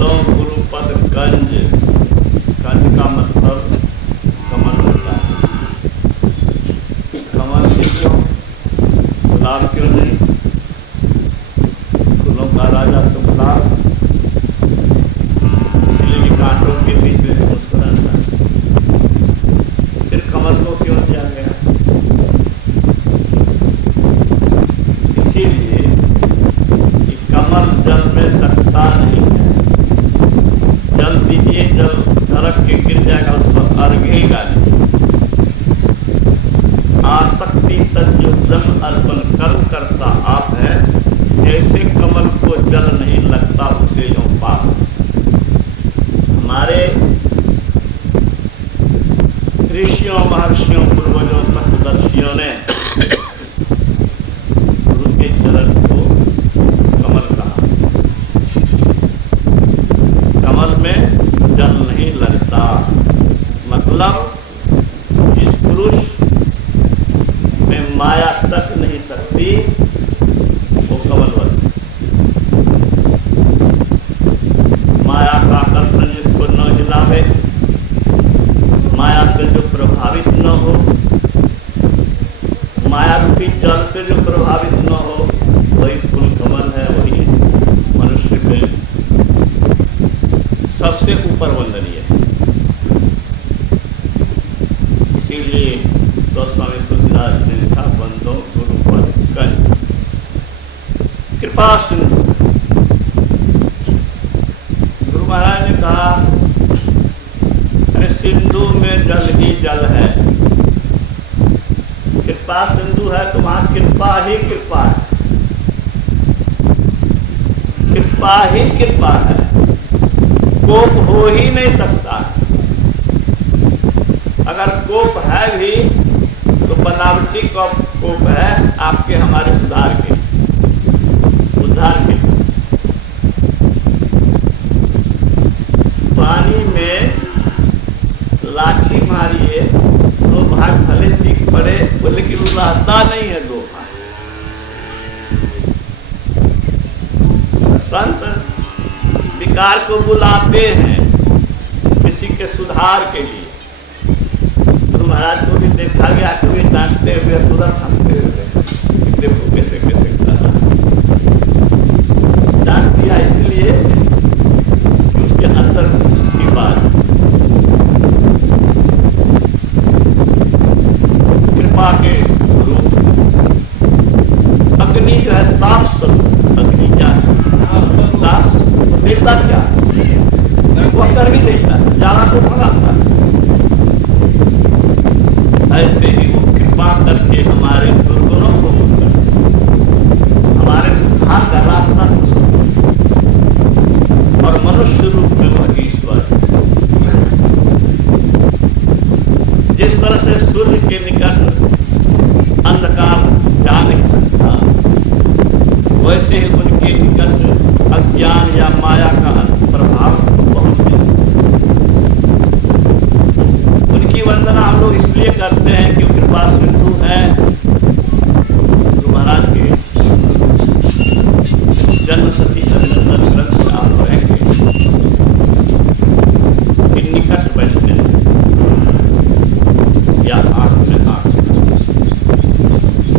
लो गुरुपद कंज, कंज का मतलब कमल होता है। कमल से क्यों, गुलाब क्यों नहीं? फूलों का राजा तो गुलाब, इसलिए कि कांटों के बीच में मुस्कुराता है। फिर कमल को क्यों दिया गया? इसीलिए कि कमल जल में सकता नहीं है। जल दीजिए, जल धड़क के गिर जाएगा, उस पर अर्घेगा नहीं। आसक्ति तज्जो ब्रह्म अर्पण कर्म करता आप है, जैसे कमल को जल नहीं लगता उसे यूं पाप। हमारे ऋषियों महर्षियों पूर्वजों तत्वदर्शियों ने गुरु के चरण को कमल कहा। कमल में जल नहीं लगता, मतलब जिस पुरुष में माया सच नहीं सकती वो कमलवत। माया का आकर्षण जिसको न हिलावे, माया से जो प्रभावित न हो, माया रूपी जल से जो प्रभावित न हो, वही फूल कमल है, वही मनुष्य में सबसे ऊपर वंदनीय है। इसीलिए स्वामी तुलसीदास ने लिखा, बंदो गुरुपद कंज कृपा सिंधु। गुरु महाराज ने कहा, अरे सिंधु में जल ही जल है, कृपा सिंधु है तो वहां कृपा ही कृपा है, कृपा ही कृपा है, कोप हो ही नहीं सकता। अगर कोप है भी तो बनावटी कोप है, आपके हमारे सुधार के, उद्धार के। पानी में लाठी मारिए तो भाग भले दिख पड़े, लेकिन वो रहता नहीं है दो भाग। संत विकार को बुलाते हैं किसी के सुधार के लिए। गुरु महाराज को भी देखा गया, कभी डांटते हुए, तुरंत हंसते हुए, देखो कैसे कैसे कर रहा है। डांट दिया इसलिए कि उसके अंदर की बात। कृपा के रूप अग्नि जो है ताप स्वरूप, अग्नि क्या है? ताप देता क्या? वो कर भी देता है, ज्यादा को भगाता है। ऐसे ही वो कृपा करके हमारे दुर्गुणों को दूर करते, हमारे उद्धार का रास्ता और मनुष्य रूप में वह ईश्वर। जिस तरह से सूर्य के निकट अंधकार जा नहीं सकता, वैसे ही उनके निकट अज्ञान या माया का प्रभाव पहुंच नहीं। उनकी वंदना हम लोग इसलिए करते हैं कि कृपा सिंधु है। गुरु महाराज के जन्म सती अभिनंदन ग्रंथ से आप रहेंगे कि निकट बैठने से या आंख में आंख,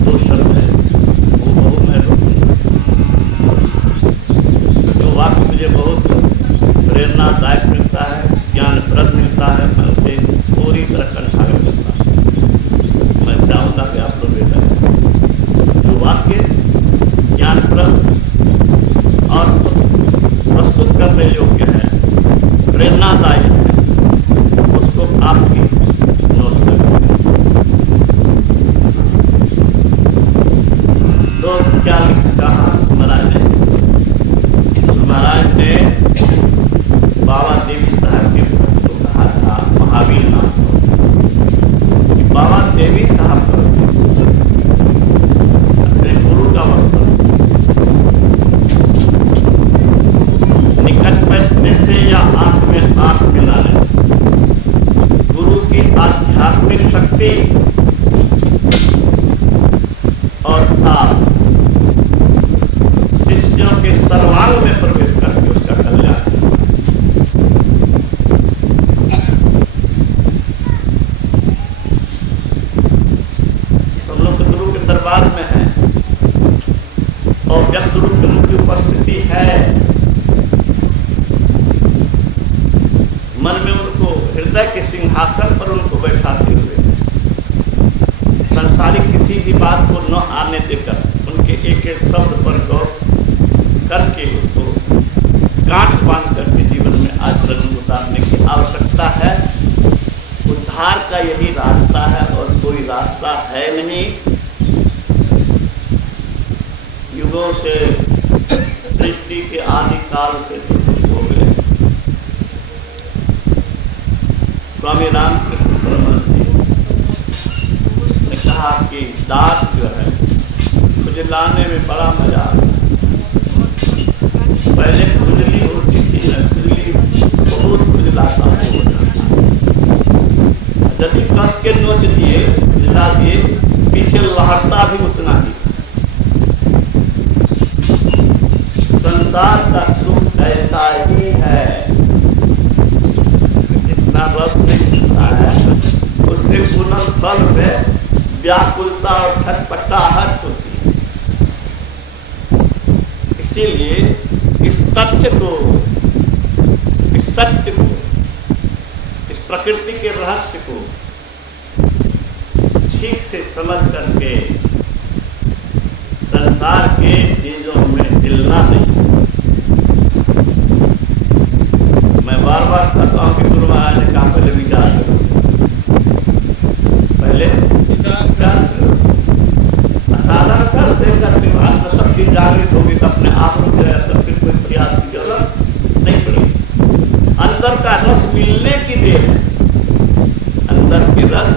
दो शब्द है वो मैं रोकूंगा। जो वाक्य मुझे बहुत प्रेरणादायक मिलता है, ज्ञानप्रद मिलता है, मैं उसे पूरी तरह कंठाग्र करता हूँ। मैं चाहूँगा कि आप लोग बेटा जो वाक्य ज्ञानप्रद और प्रस्तुत करने योग्य है, प्रेरणादायक है, उसको आपकी नोट करें। तो क्या कहा महाराज ने? महाराज ने बाबा देवी साहब के को कहा था, महावीर नाम कि बाबा देवी साहब अपने गुरु का वक्तव्य निकट बैठने से या आंख में आंख मिलाने से गुरु की आध्यात्मिक शक्ति और ताप शिष्यों के सर्वांग में प्रवेश करके उसका कल्याण हृदय के सिंहासन पर उनको बैठाते हुए संसारिक किसी भी बात को न आने देकर उनके एक एक शब्द पर गौर करके उसको गांठ बांध करके जीवन में आचरण में उतारने की आवश्यकता है। उद्धार का यही रास्ता है और कोई रास्ता है नहीं। युगों से सृष्टि के आदि काल से हो गए। स्वामी रामकृष्ण परमहंस जी ने कहा कि दांत जो है खुजलाने में बड़ा मजा आता है। पहले खुजली होती थी ना, खुजली बहुत खुजलाता होता था। यदि कस के नोच दिए खुजला दिए, पीछे लहरता भी उतना ही। संसार का सुख ऐसा ही है, जितना रस नहीं मिलता है उससे पुनर्फल में व्याकुलता और छटपटाहट होती है। इसीलिए इस तथ्य को, इस सत्य को, इस प्रकृति के रहस्य को ठीक से समझ करके संसार के चीजों में हिलना नहीं। मैं बार बार कहता हूँ कि गुरु महाराज ने कहा पहले विचार करो, पहले विचार करो। असाधारण करते करते बाद में सब चीज जागृत होगी तो अपने आप रुक जाएगा, तो फिर कोई प्रयास की जरूरत नहीं पड़ेगी। अंदर का रस मिलने की देर है, अंदर के रस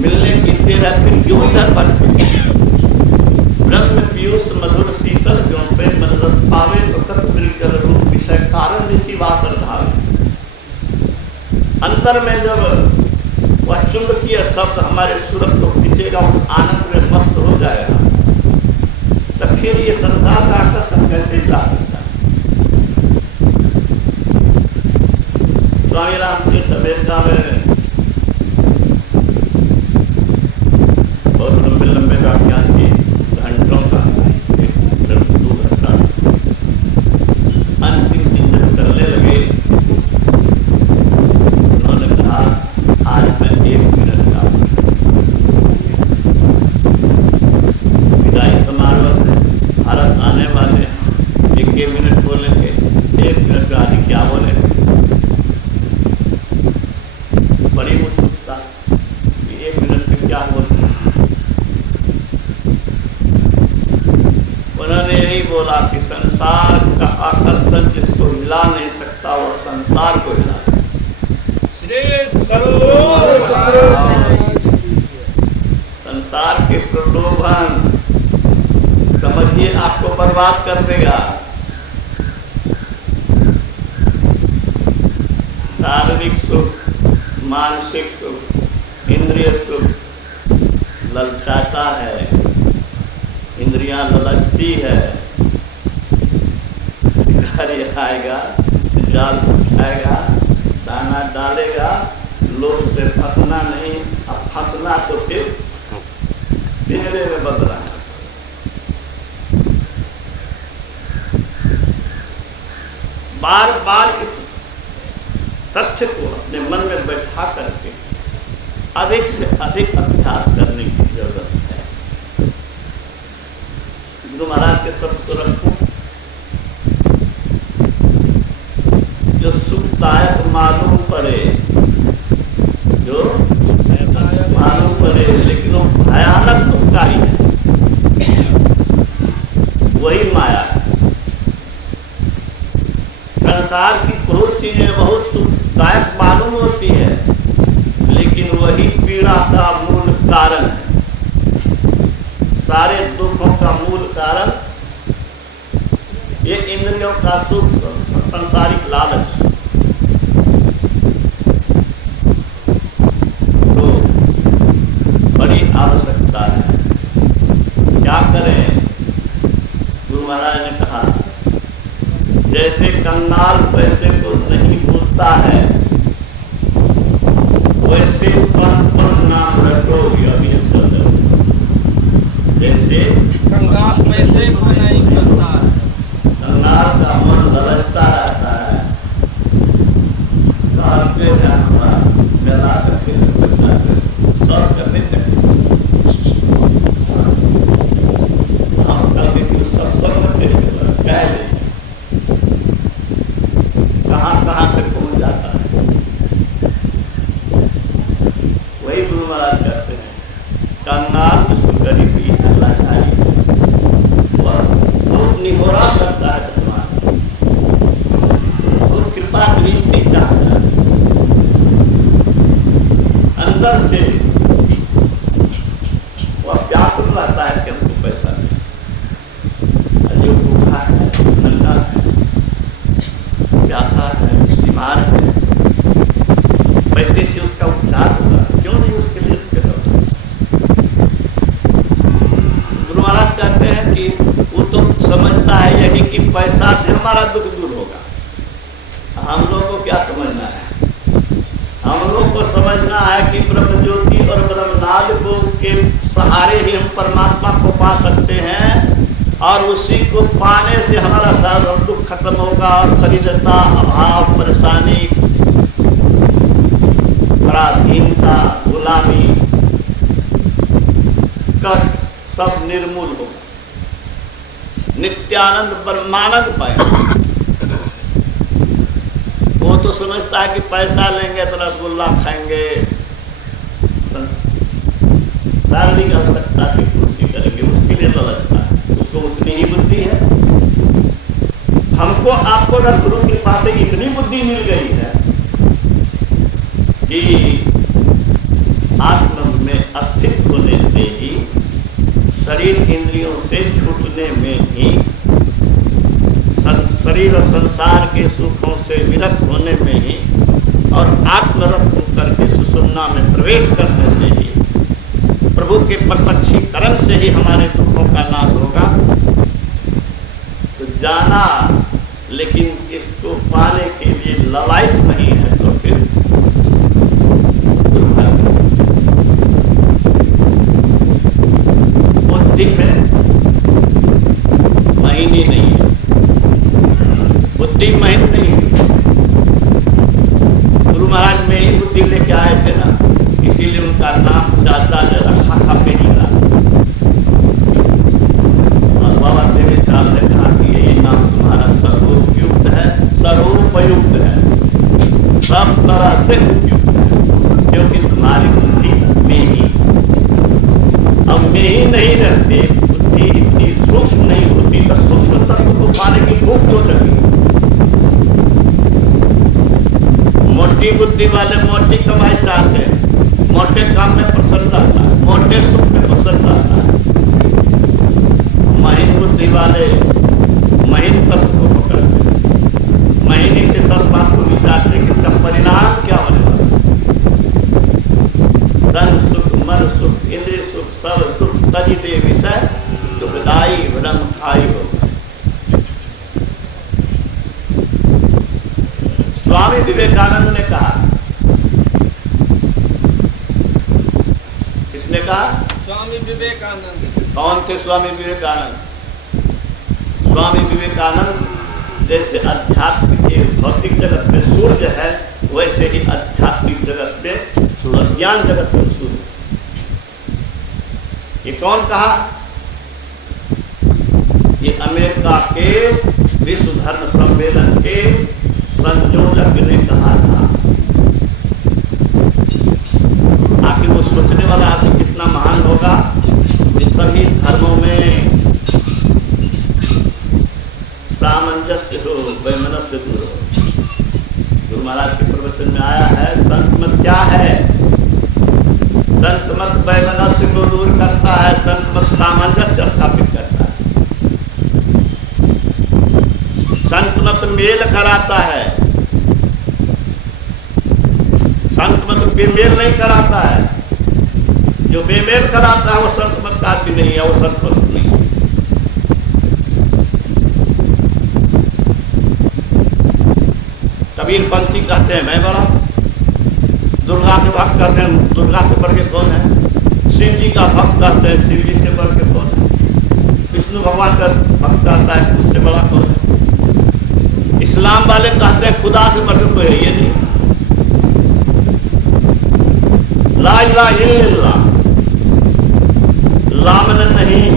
मिलने की देर है, फिर क्यों इधर भटके। ब्रह्म पीयूष मधुर शीतल जो पे मन रस पावे तो तत्व रूप विषय कारण ऋषि वासर धावे। अंतर में जब वह चुंबकीय शब्द हमारे सूरत को खींचेगा, उस आनंद में मस्त हो जाएगा, तब फिर ये संसार का आकर्षण कैसे ला सकता है। स्वामी राम सिंह अमेरिका में बहुत लंबे लंबे व्याख्यान किए, घंटों का, 1-2 घंटा। अंतिम दिन जब चलने लगे, उन्होंने कहा आज मैं 1 मिनट का विदाई समारोह में भारत आने वाले 1 मिनट बोलेंगे, 1 मिनट का आदि क्या बोलेंगे। बड़ी उत्सुकता कि 1 मिनट में क्या बोलते। उन्होंने यही बोला कि संसार का आकर्षण जिसको हिला नहीं सकता वो संसार को हिला। संसार के प्रलोभन समझिए आपको बर्बाद कर देगा। शारीरिक सुख, मानसिक सुख, इंद्रिय सुख ललचाता है, इंद्रियां ललचती है। शिकारी आएगा, जाल फंसाएगा, दाना डालेगा, लोग से फंसना नहीं, अब फंसना तो फिर पिंजरे में बंद रहा। बार बार इस तथ्य को अपने मन में बैठा करके अधिक से अधिक अभ्यास करने की जरूरत है। गुरु महाराज के शब्द को रखो, जो सुखदायक मालूम पड़े, जो मालूम पड़े लेकिन वो भयानक दुखकारी है, वही माया है। संसार की बहुत चीजें बहुत सुखदायक मालूम होती है, लेकिन वही पीड़ा का मूल कारण है। सारे दुखों का मूल कारण ये इंद्रियों का सुख, संसारिक लालच। तो बड़ी आवश्यकता है। क्या करें? गुरु महाराज ने कहा, जैसे कंगाल पैसे को नहीं भूलता है, वैसे पर नाम रटोगे। अभी जैसे कंगाल पैसे को नहीं भूलता है, कंगाल का मन ललचता रहता है, अंदर से वह व्याकुल रहता है कि हमको पैसा दे। जो भूखा है, नंगा है, प्यासा है, बीमार है, पैसे से उसका उपचार होगा, क्यों नहीं उसके लिए रुके रहो। गुरु महाराज कहते हैं कि वो तो समझता है यही कि पैसा से हमारा दुख दूर होगा। हम लोग को क्या समझना है? हम लोग को समझना है कि ब्रह्म ज्योति और ब्रह्मनाद को के सहारे ही हम परमात्मा को पा सकते हैं, और उसी को पाने से हमारा सारा दुख खत्म होगा, और दरिद्रता, अभाव, परेशानी, पराधीनता, गुलामी, कष्ट सब निर्मूल होगा, नित्यानंद ब्रह्मानंद पाएंगे। वो तो समझता है कि पैसा लेंगे तो रसगुल्ला खाएंगे, शारीरिक आवश्यकता की पूर्ति करेंगे, उसके लिए ललचता है, उसको उतनी ही बुद्धि है। हमको आपको अगर गुरु के पास इतनी बुद्धि मिल गई है कि आत्मा में अस्तित्व होने से ही, शरीर इंद्रियों से छूटने में ही, शरीर और संसार के सुखों से विरक्त होने में ही, और आत्मरत होकर के सुषुम्ना में प्रवेश करने से ही, प्रभु के प्रत्यक्षीकरण से ही हमारे दुखों का नाश होगा। तो जाना, लेकिन इसको पाने के लिए ललायत नहीं है तो फिर बुद्धि में महीनी नहीं है, बुद्धि महीन नहीं है। गुरु महाराज में ही बुद्धि लेके आए थे ना, इसीलिए उनका नाम चाचा ने रखा था मेहीला। और बाबा देवी साहब ने कहा कि ये नाम तुम्हारा सर्वोपयुक्त है, सर्वोपयुक्त है, सब तरह से उपयुक्त है, क्योंकि तुम्हारी बुद्धि में ही, अब में ही नहीं रहती, बुद्धि इतनी सूक्ष्म नहीं होती, तो सूक्ष्म तत्व को पाने की भूख क्यों लगी? मोटी बुद्धि वाले मोटी कमाई चाहते हैं, मोटे काम में प्रसन्न रहता है, मोटे सुख में प्रसन्न रहता है। महीन बुद्धि वाले महीन तत्व को पकड़ते हैं, महीनी से सब बात को विचारते हैं कि इसका परिणाम क्या होने वाला है। धन सुख, मन सुख, इंद्रिय सुख, सब दुख तजिते विषय दुखदाई ब्रह्म खाई होगा। स्वामी विवेकानंद ने कहा, किसने कहा? स्वामी विवेकानंद। कौन थे स्वामी विवेकानंद? स्वामी विवेकानंद जैसे अध्यात्म के भौतिक जगत में सूर्य है, वैसे ही आध्यात्मिक जगत में और ज्ञान जगत में सूर्य। ये कौन कहा? ये अमेरिका के विश्व धर्म सम्मेलन के संयोजक ने कहा था। आखिर वो सोचने वाला आदमी कितना महान होगा कि सभी धर्मों में सामंजस्य हो, वैमनस्य दूर हो। गुरु महाराज के प्रवचन में आया है, संत मत क्या है? संत मत वैमनस्य को दूर करता है, संत मत सामंजस्य स्थापित करता है, संत मत मेल कराता है, संत मत बेमेल नहीं कराता है। जो बेमेल कराता है वो संत मत का आदमी नहीं है, वो संत मत नहीं है। कबीर पंथी कहते हैं मैं बड़ा, दुर्गा के भक्त कहते हैं दुर्गा से बढ़ के कौन है, शिव जी का भक्त कहते हैं शिव जी से बढ़ के कौन है, विष्णु भगवान का भक्त कहता है उससे बड़ा कौन है। इस्लाम वाले कहते हैं खुदा से बढ़ के कोई है, ये नहीं। ला इलाहा इल्लल्लाह, लामन नहीं,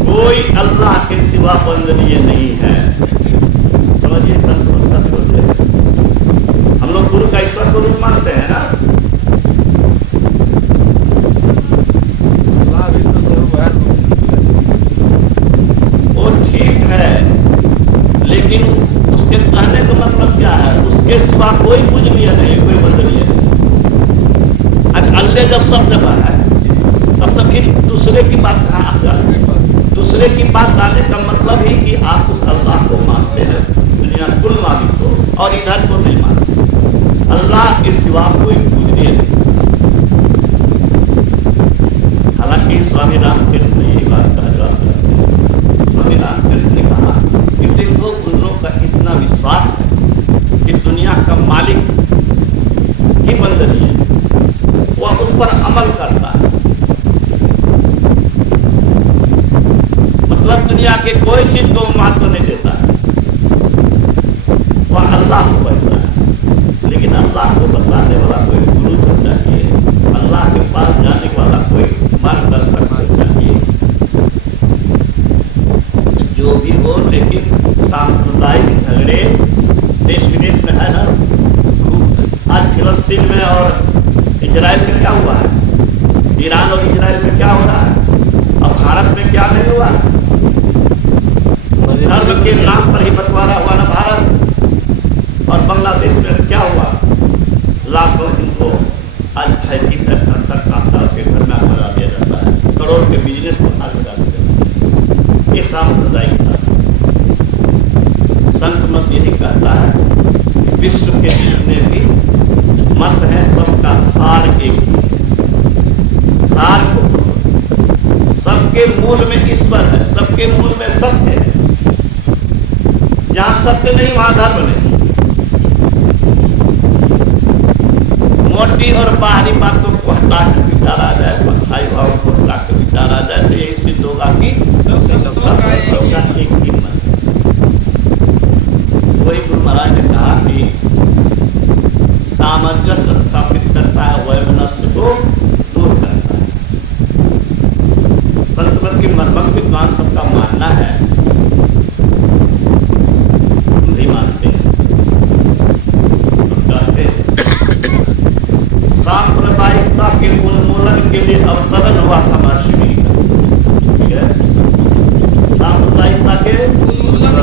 कोई अल्लाह के सिवा वंदनीय नहीं है। समझिए संत का बोलते हैं, हम लोग गुरु का ईश्वर को रूप मानते हैं ना। वो ठीक है, लेकिन उसके कहने का मतलब क्या है? उसके सिवा कोई पूजनीय नहीं, कोई वंदनीय नहीं। अगर अल्लाह जब सब जगह है तब तो फिर दूसरे की बात कहाँ आ जाती है? दूसरे की बात आने का मतलब ही कि आप उस अल्लाह को मानते हैं, दुनिया कुल मालिक को, और इधर को नहीं मानते। अल्लाह के सिवा कोई पूजनीय नहीं। हालांकि स्वामी रामकृष्ण ने ये बात का जवाब दिया। स्वामी रामकृष्ण ने कहा कि देखो, उन लोगों का इतना विश्वास है कि दुनिया का मालिक ही वंदनीय है, वह उस पर अमल करता है। मतलब दुनिया के कोई चीज को महत्व नहीं देता है, वह अल्लाह को कहता है। लेकिन अल्लाह को बताने वाला कोई गुरु तो चाहिए, अल्लाह के पास जाने वाला कोई मार्गदर्शक तो चाहिए। जो भी हो, लेकिन सांप्रदायिक झगड़े देश विदेश में है ना खूब। आज फिलिस्तीन में और इजराइल में क्या हुआ है? ईरान और इजराइल में क्या हो रहा है? अब भारत में क्या नहीं हुआ? धर्म के नाम पर ही बंटवारा हुआ ना भारत। और बांग्लादेश में क्या हुआ? लाखों इनको आज फैली सरकार के घर में लगा दिया जाता है, करोड़ के बिजनेस को आग लगा दिया जाता है। ये सांप्रदायिकता। संत मत यही कहता है कि विश्व के जितने भी मत है सबका सार एक ही है। सार को सबके मूल में ईश्वर है, सबके मूल में सत्य है। जहां सत्य नहीं वहां धर्म नहीं। मोटी और बाहरी बातों को हटा कर विचारा जाए, परछाई भाव को हटा कर विचारा जाए, तो यही सिद्ध होगा कि सबका एक ही मन है। वही गुरु महाराज ने कहा कि सामंजस्य स्थापित करता है, वैमनस्य को दूर करता है। संत मत के मर्मज्ञ विद्वान सबका मानना है, नहीं मानते हैं। कहते हैं सांप्रदायिकता के उन्मूलन के लिए अवतरण हुआ था महर्षि। ठीक है, सांप्रदायिकता के उन्मूलन।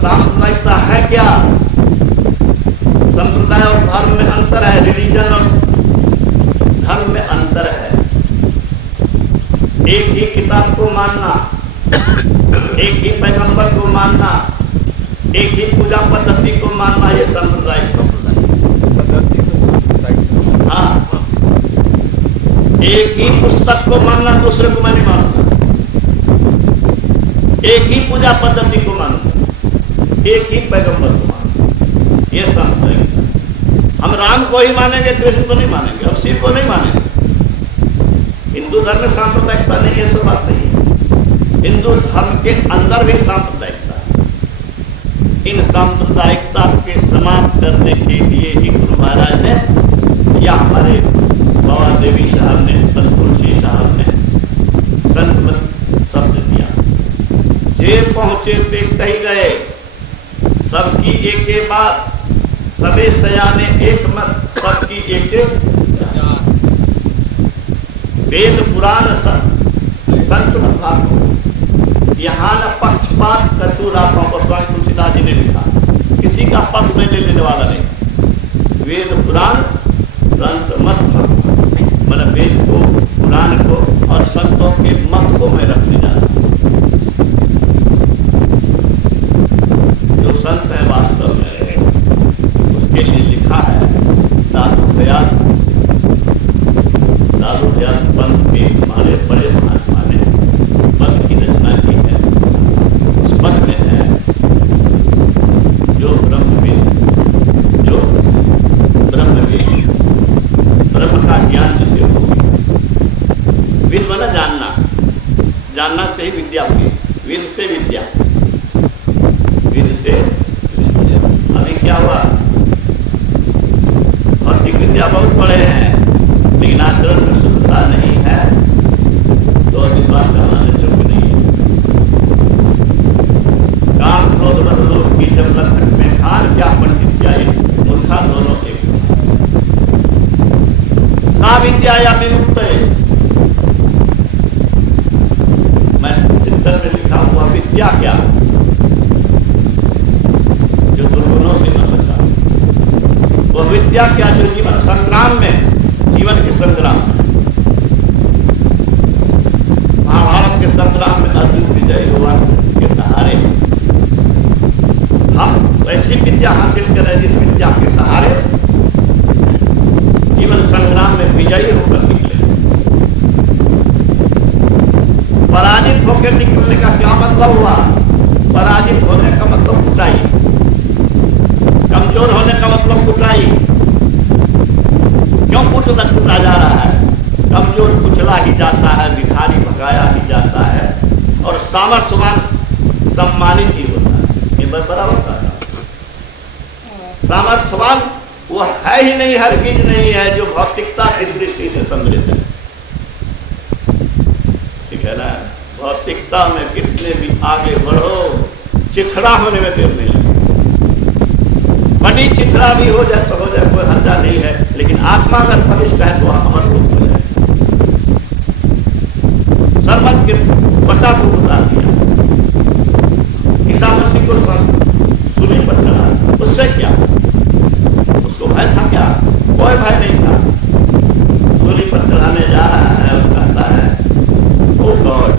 सांप्रदायिकता है क्या? संप्रदाय और धर्म में अंतर है, रिलीजन और धर्म में अंतर है। एक ही किताब को मानना, एक ही पैगंबर को मानना, एक ही पूजा पद्धति को मानना, ये सांप्रदायिक पद्धति। हाँ, एक ही पुस्तक को मानना, दूसरे को मैं नहीं मानूंगा। एक ही पूजा पद्धति को मानूंगा, एक ही पैगंबर को मानूंगा, ये सांप्रदायिक। हम राम को ही मानेंगे, कृष्ण को नहीं मानेंगे, और शिव को नहीं मानेंगे। हिंदू धर्म में सांप्रदायिकता नहीं है, ऐसी बात नहीं है। हिंदू धर्म के अंदर भी सांप्रदायिकता है। इन सांप्रदायिकता के समाप्त करने के लिए ही गुरु महाराज ने या हमारे बाबा देवी साहब ने, संत तुलसी साहब ने संत शब्द दिया। जे पहुंचे ते कही गए, सबकी एक बात, सबे सयाने एक मत, सबकी एक वेद पुराण संत मत। यहाँ न पक्षपात कसूर राखों को स्वामी तुलसीदास जी ने लिखा, किसी का पक्ष में लेने वाला नहीं। वेद पुराण संत मत, मतलब वेद को, पुराण को और संतों के मत को मैं रखने जा रहा हूँ। जो संत है वास्तव में, उसके लिए लिखा है दादू दयाल पंथ के हमारे बड़े महात्मा ने पद की रचना की है। उस पद में है जो ब्रह्मवेद, ब्रह्म का ज्ञान जिसे हो, वेद माना जानना, जानना से ही विद्या हुई, वेद से विद्या, वेद से अभी क्या हुआ? भौतिक विद्या बहुत पढ़े हैं, लेकिन आचरण में शुद्धता नहीं है, तो विद्वान कहलाने योग्य नहीं है। काम क्रोध मद लोभ की जब लखट में खान, क्या पंडित जाए मूर्खा दोनों एक सा विद्या या विमुक्त। मैं चिंतन में लिखा हुआ विद्या क्या, जो विद्या क्या, जो जीवन संग्राम में, जीवन के संग्राम में, महाभारत के संग्राम में अर्जुन विजयी हुआ के सहारे हम ऐसी विद्या हासिल करें जिस विद्या के सहारे जीवन संग्राम में विजयी होकर निकले। पराजित होकर निकलने का क्या मतलब हुआ? पराजित होने का मतलब कुटाई, कमजोर होने का मतलब कुटाई। क्यों कुटा जा रहा है? कमजोर कुचला ही जाता है, भिखारी भगाया ही जाता है, और सामर्थ्यवान सम्मानित ही होता है। ये बराबर था। सामर्थ्यवान वो है ही नहीं, हरगिज नहीं है, जो भौतिकता की दृष्टि से समृद्ध है। ठीक है ना? भौतिकता में कितने भी आगे बढ़ो, चिथड़ा होने में देर नहीं लगे। बड़ी चिथड़ा भी हो जाए तो हो जाए, कोई हर्जा नहीं है, लेकिन आत्मा अगर बलिष्ठ है तो अमर रूप हो जाए। सरमत के बचा को उतार दिया, ईसा मसीह को सूली पर चढ़ा, उससे क्या? उसको भय था क्या? कोई भय नहीं था। सूली पर चढ़ाने जा रहा है और कहता है, ओ गॉड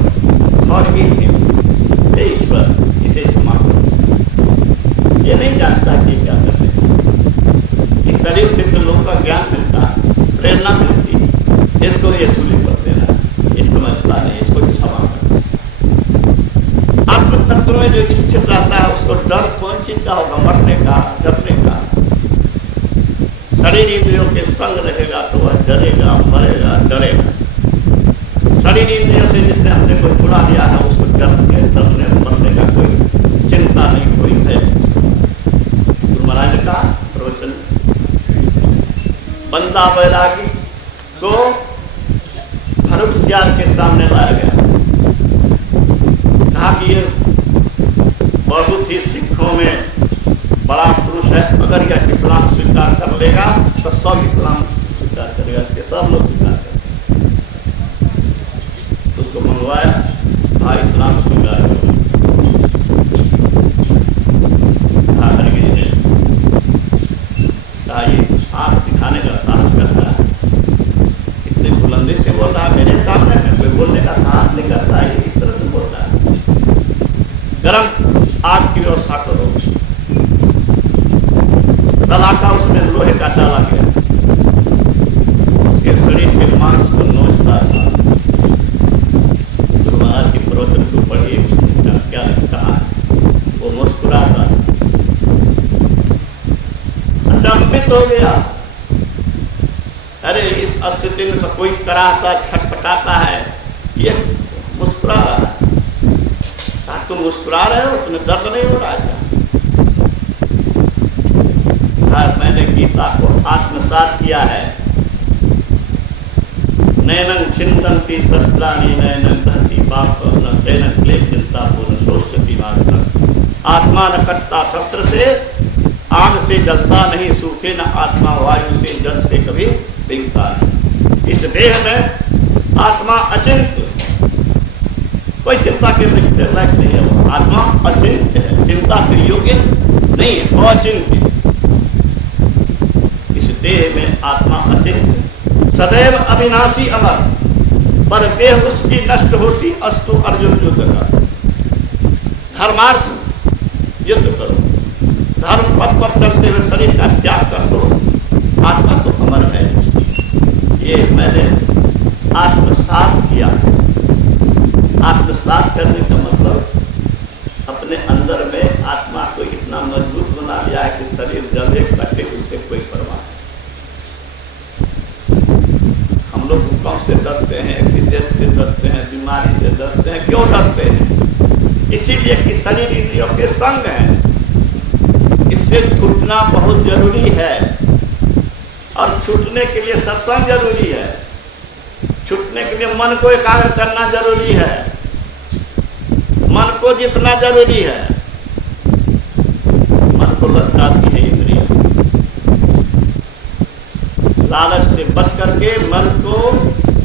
फॉरगिव हिम, हे ईश्वर इसे क्षमा करो। ये नहीं जानता कि क्या कर रहे हैं। इस शरीर से तो लोगों का ज्ञान मिलता, प्रेरणा मिलती, इसको ये सूली पर देना, ये समझता नहीं, इसको क्षमा करो। आत्म तत्व में जो स्थित रहता है उसको डर कौन चीज का होगा? मरने का, डरने का। शरीर इंद्रियों के संग रहेगा तो वह डरेगा, मरेगा, डरेगा। शरीर इंद्रियों से जिसने अपने को छुड़ा दिया है उसको डरने, मरने का कोई चिंता नहीं, कोई भय। गुरु महाराज ने कहा प्रवचन, बंदा बैरागी को फर्रुखसियार के सामने लाया गया। कहा कि ये बहुत ही सिखों में बड़ा पुरुष है, अगर यह इस्लाम स्वीकार कर लेगा तो सब इस्लाम स्वीकार करेगा, इसके सब लोग स्वीकार करेंगे। उसको मंगवाया, भाई इस्लाम स्वीकार करो। हरगिज ने कहा ये आंख दिखाने का साहस करता है, इतने बुलंदी से बोल रहा है मेरे सामने में, कोई बोलने का साहस नहीं करता है, इस तरह से बोलता है। गरम आग की व्यवस्था करो। सलाखा उसमें लोहे का डाला गया, उसके शरीर के मांस को नोचता था। गुरु महाराज की प्रवचन को पढ़िए, क्या कहा है? वो मुस्कुराता, अचंभित हो गया। अरे इस स्थिति में तो कोई कराहता, छटपटाता है, ये मुस्कुरा रहा है। तुम मुस्कुरा रहे हो, तुम्हें दर्द नहीं हो रहा है क्या? मैंने गीता को आत्मसात किया है। नैनं छिन्दन्ति शस्त्राणि नैनं दहति पापं न चैनं क्लेशचिन्तापूर्न शोष्यति मातरम्। आत्मा न कटता शस्त्र से, आग से जलता नहीं, सूखे न आत्मा वायु से, जल से कभी पिघलता नहीं। इस देह में आत्मा अचिंत्य, कोई चिंता के लायक नहीं है। वो आत्मा अचिंत्य है, चिंता के योग्य नहीं है, अचिंत्य। इस देह में आत्मा अचिंत्य, सदैव अविनाशी अमर, पर देह उसकी नष्ट होती। अस्तु अर्जुन युद्ध का धर्मार्थ युद्ध करो, धर्म पथ पर चलते हुए शरीर का त्याग कर दो, आत्मा तो अमर है। ये मैंने आत्मसात किया। आत्मसात करने का मतलब अपने अंदर में आत्मा को इतना मजबूत बना लिया है कि शरीर जले कटे उससे कोई परवाह नहीं। हम लोग भूकंप से डरते हैं, एक्सीडेंट से डरते हैं, बीमारी से डरते हैं। क्यों डरते हैं? इसीलिए कि शरीर इंद्रियों के संग है। इससे छूटना बहुत जरूरी है, और छूटने के लिए सत्संग जरूरी है। छूटने के लिए मन को एकाग्र करना जरूरी है, मन को जितना जरूरी है। मन को ललचाती है इंद्रिय, लालच से बच करके मन को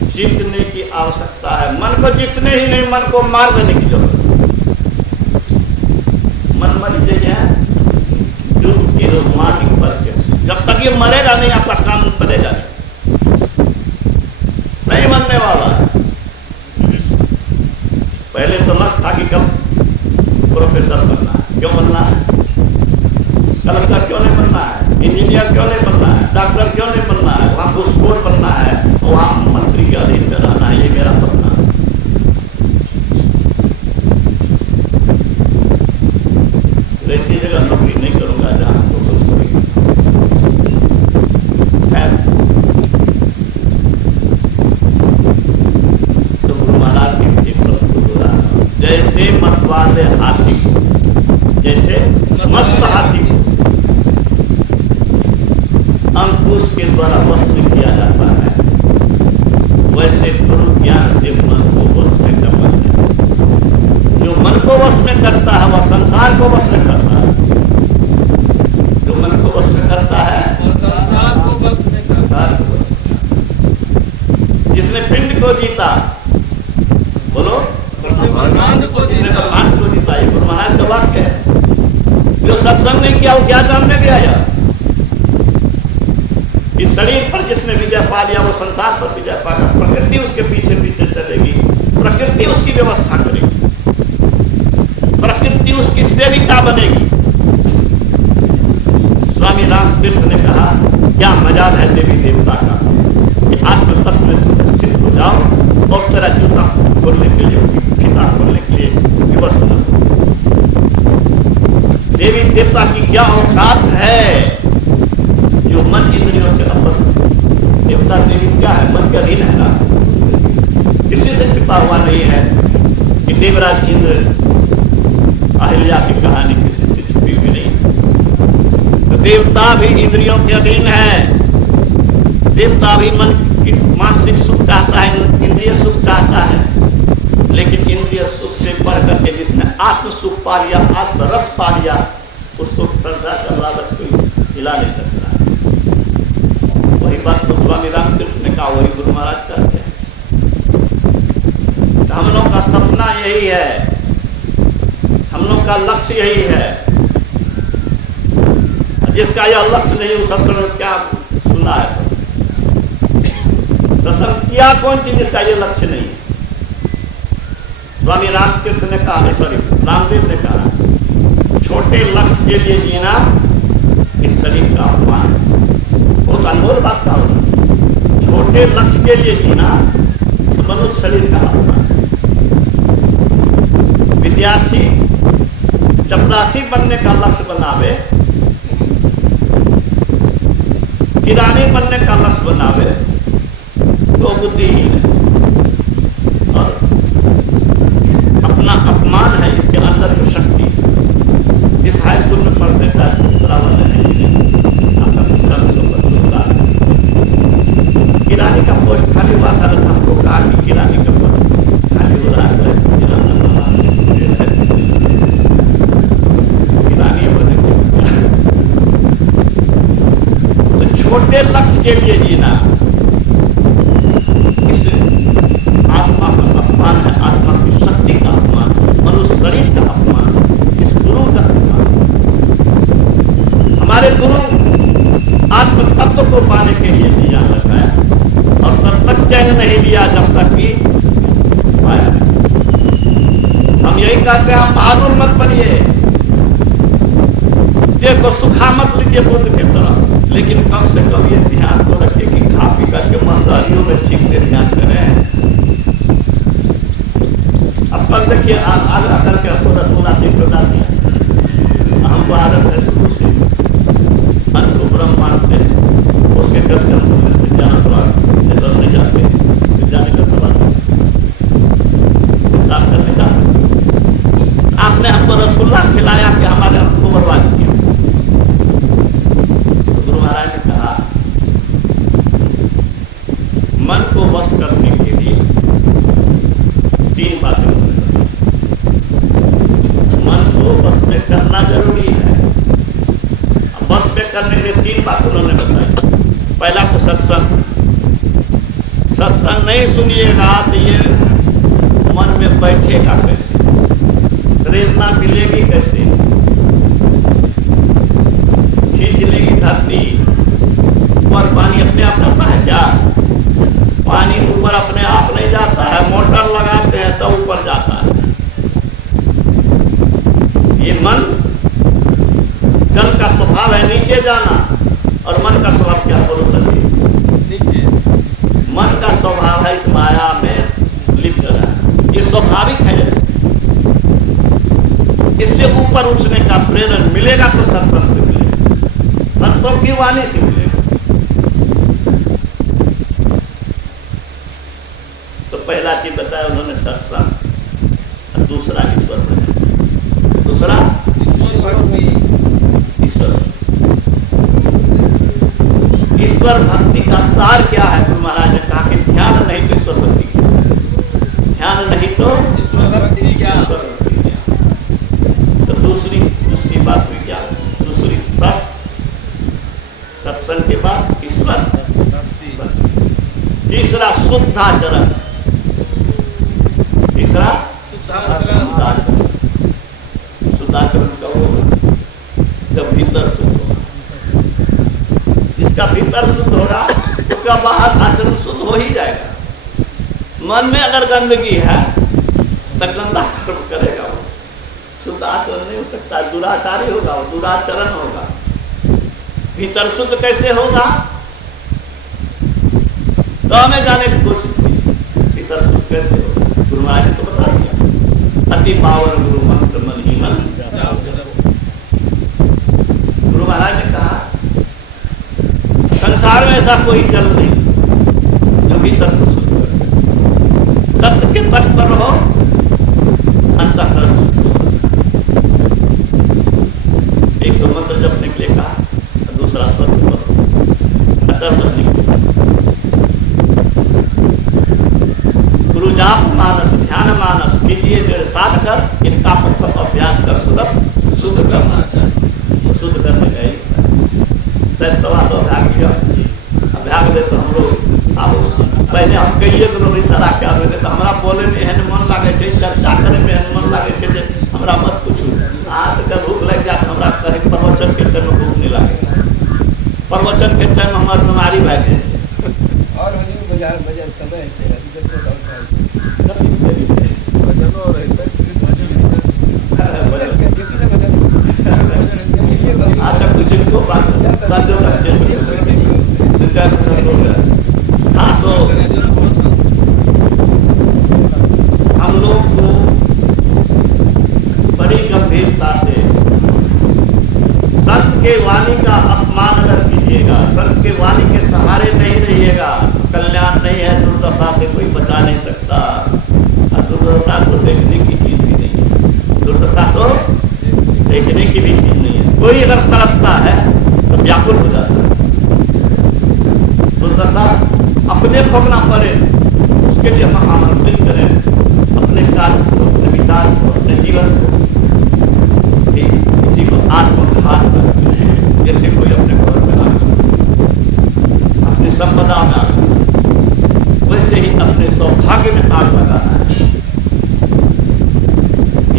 जीतने की आवश्यकता है। मन को जीतने ही नहीं, मन को मार देने की जरूरत है। मन मरी दे जाए, जब तक ये मरे कलेक्टर क्यों नहीं बनना है, इंजीनियर क्यों नहीं बनना है, डॉक्टर क्यों नहीं बनना है, वहाँ घुसखोर बनना है, वहाँ मंत्री के अधीन में रहना है, ये मेरा सपना है। ऐसी जगह नौकरी नहीं करूंगा जहाँ तो घुसखोरी। तो गुरु महाराज के एक शब्द बोला, जैसे मतवाले हाथी को, जैसे मस्त हाथी को अंकुश के द्वारा वश में किया जाता है, वैसे गुरु ज्ञान से मन को वश में करना चाहिए। जो मन को वश में करता है वह संसार को वश में करता है। जो मन को वश में करता है संसार को बस में संसार को वश में। जिसने पिंड को जीता, बोलो, ब्रह्मांड को जिसने जीता। ब्रह्मांड को जीता, ये गुरु महाराज का वाक्य है। जो सत्संग नहीं किया वो क्या जानने गया यार? इस शरीर पर जिसने विजय पा लिया वो संसार पर विजय पाएगा। प्रकृति उसके पीछे पीछे चलेगी, प्रकृति उसकी व्यवस्था करेगी, प्रकृति उसकी सेविका बनेगी। स्वामी रामतीर्थ ने कहा, क्या मजाल है देवी देवता का कि आत्म तत्व में तुम स्थित हो जाओ और तेरा जूता खोलने के लिए, फीता खोलने के लिए विवश न हो। देवी देवता की क्या औकात है जो मन इंद्रियों से अपर। देवता देवी क्या है? मन के अधीन है ना, किसी से छिपा हुआ नहीं है कि देवराज इंद्र अहिल्या की कहानी किसी से छुपी हुई नहीं। तो देवता भी इंद्रियों के अधीन है। देवता भी मन की मानसिक सुख चाहता है, इंद्रिय सुख चाहता है, लेकिन इंद्रिय सुख से बढ़ करके जिसने आत्म सुख पा लिया, आत्म रस पा लिया, उसको संसार का लालच कोई हिला नहीं सकता। वही बात तो स्वामी रामतीर्थ ने कहा, वही गुरु महाराज कहते हैं। हम लोग का सपना यही है, हम लोग का लक्ष्य यही है। जिसका यह लक्ष्य नहीं उस सत्संग क्या सुना है? सत्संग किया कौन चीज जिसका यह लक्ष्य नहीं है? स्वामी रामतीर्थ ने कहा, सॉरी रामदेव ने कहा, छोटे लक्ष्य के लिए जीना इस शरीर का अपमान। बहुत अनमोल बात का होगा। छोटे लक्ष्य के लिए जीना इस मनुष्य शरीर का अपमान। विद्यार्थी चपरासी बनने का लक्ष्य बनावे, किरानी बनने का लक्ष्य बनावे तो बुद्धिहीन है और अपना अपमान है। इसके अंदर जो शक्ति इस हाई स्कूल में पढ़ते किरानी का पोस्ट खाली हुआ था, हमको कहा कि किरानी का पोस्ट खाली हो रहा है, किरानी बने। तो छोटे लक्ष्य के लिए जीना इस आत्मा का अपमान है, आत्मा की शक्ति का अपमान, मनुष्य शरीर का अपमान, इस गुरु का अपमान। हमारे गुरु आत्म तत्व को पाने के लिए दिया लगाया और तब तक चैन नहीं लिया जब तक कि पाया। हम यही कहते हैं, हम बहादुर मत बनिए, देखो सुखा मत लीजिए बुद्ध की तरह, लेकिन कम से कम ये ध्यान तो रखिए कि खा पी करके मसारियों में ठीक से ध्यान करें। अब कल देखिए आगरा करके आपको रसगुल्ला देख बता दिया। हमको आदत है शुरू से अन्न को ब्रह्म मानते हैं, उसके चलते हम जाना तो नहीं जाते, जाने का सवाल साफ करने जा सकते। आपने हमको रसगुल्ला खिलाया कि हमारे हमको बर्बाद किया। तो गुरु महाराज ने कहा, मन को वश करने के लिए तीन बातें मन को वश में करना जरूरी है। वश में करने के लिए तीन बात उन्होंने बताई। पहला तो सत्संग, सत्संग नहीं सुनिएगा तो ये मन में बैठेगा कैसे, प्रेरणा मिलेगी कैसे, खींच लेगी धरती। ऊपर पानी अपने आप जाता है क्या? पानी ऊपर अपने आप नहीं जाता है, मोटर लगाते हैं तो ऊपर जाता है। ये मन जल का स्वभाव नीचे जाना, और मन का स्वभाव क्या बोलो सभी? नीचे। मन का स्वभाव है इस माया में लिप्त रहना, ये स्वाभाविक है। इससे ऊपर उठने का प्रेरण मिलेगा तो सत्संग से मिलेगा, संतों की वाणी से मिलेगा। तो पहला चीज बताया उन्होंने सत्संग, और दूसरा ईश्वर भजन, दूसरा ईश्वर भक्ति का सार क्या है? गुरु महाराज ने कहा कि ध्यान नहीं तो ईश्वर भक्ति क्या, ध्यान नहीं तो ईश्वर भक्ति क्या। तो दूसरी बात हुई क्या? दूसरी सत्संग के बाद ईश्वर। तीसरा शुद्धाचरण, तीसरा शुद्धाचरण। शुद्धाचरण कब होगा? जब भीतर शुद्ध होगा। जिसका भीतर शुद्ध होगा उसका बाहर आचरण शुद्ध हो ही जाएगा। मन में अगर गंदगी है तो गंदा कर्म करेगा वो, शुद्ध आचरण नहीं हो सकता, दुराचारी होगा वो, दुराचरण होगा। भीतर शुद्ध कैसे होगा? तो हमें जाने की कोशिश की भीतर शुद्ध कैसे होगा। गुरु महाराज ने तो बता दिया, अति पावन गुरु मंत्र मन ही मन। गुरु महाराज ने कहा संसार में ऐसा कोई जल नहीं जो भीतर को शुद्ध करे। सत्य के तट पर रहो, अंतःकरण शुद्ध हो। एक तो मंत्र जपने के लिए कहा, दूसरा सत्य पर अटल रहने के लिए। गुरु जाप मानस ध्यान मानस कीजिए देर साध कर, इनका प्रथम अभ्यास कर शुद्ध करना चाहिए। शुद्ध करने का ही सर सवाल तो अभ्याग लिया, अभ्याग दे तो हम लोग अब पहले हम कहिए तो इशारा क्या हुए तो हमारा बोले में एहन मन लगे छे, चर्चा करे में एहन मन लगे छे जे हमरा मत पूछू। आज से जब भूख लग जाए हमरा कहे प्रवचन के टाइम भूख नहीं लगे, प्रवचन के टाइम हमार बीमारी भए जाए और हजू बाजार बाजार समय है 10 मिनट और अच्छा कुछ इनको बात साजो अच्छे विचार हो गया। हाँ तो हम लोग को बड़ी गंभीरता से संत के वाणी का अपमान कर कीजिएगा, संत के वाणी के सहारे नहीं रहिएगा, कल्याण नहीं है। दुर्दशा से कोई बचा नहीं सकता, और दुर्दशा को देखने की चीज भी नहीं है। दुर्दशा तो देखने की भी चीज नहीं है। कोई अगर तड़पता है तो व्याकुल हो जाता है। दुर्दशा अपने भोगना पड़े उसके लिए हम आमंत्रित करें अपने कार्य को, अपने विचार को, अपने जीवन को। किसी को आत्मघात करते हैं, जैसे कोई अपने घर में आ अपनी संपदा में आ, वैसे ही अपने सौभाग्य में आग लगाना है।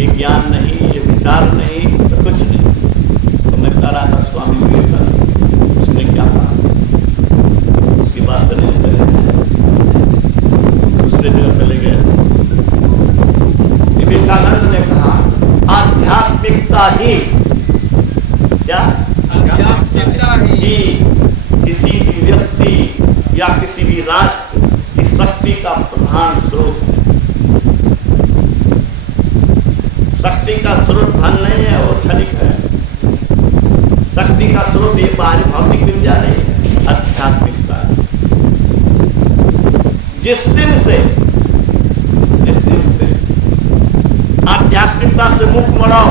ये ज्ञान नहीं, ये विचार नहीं, तो कुछ नहीं। तो मैं कह रहा था स्वामी विवेकानंद, उसने क्या कहा, उसकी बात करने लगे, दूसरे जगह चले गए। विवेकानंद ने कहा आध्यात्मिकता ही, क्या आध्यात्मिकता ही किसी भी व्यक्ति या किसी भी राष्ट्र की शक्ति का प्रधान स्रोत है। शक्ति का स्रोत धन नहीं है, वो क्षणिक है। शक्ति का स्रोत ये बाहरी भौतिक विद्या नहीं है, आध्यात्मिकता है। जिस दिन से आध्यात्मिकता से मुख मोड़ाओ,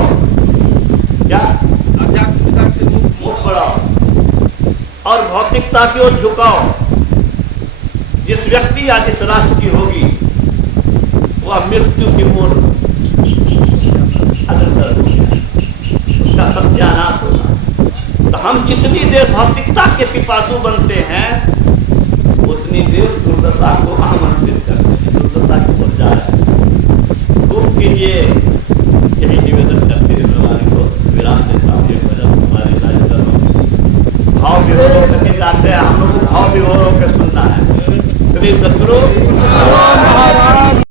क्या आध्यात्मिकता से मुख मोड़ाओ और भौतिकता की ओर झुकाओ, जिस व्यक्ति या जिस राष्ट्र की होगी वह मृत्यु की ओर अग्रसर होगा, उसका सत्यानाश होगा। तो हम जितनी देर भौतिकता के पिपासु बनते हैं उतनी देर दुर्दशा को आमंत्रित करते हैं, दुर्दशा की ओर जा रहे हैं। खूब कीजिए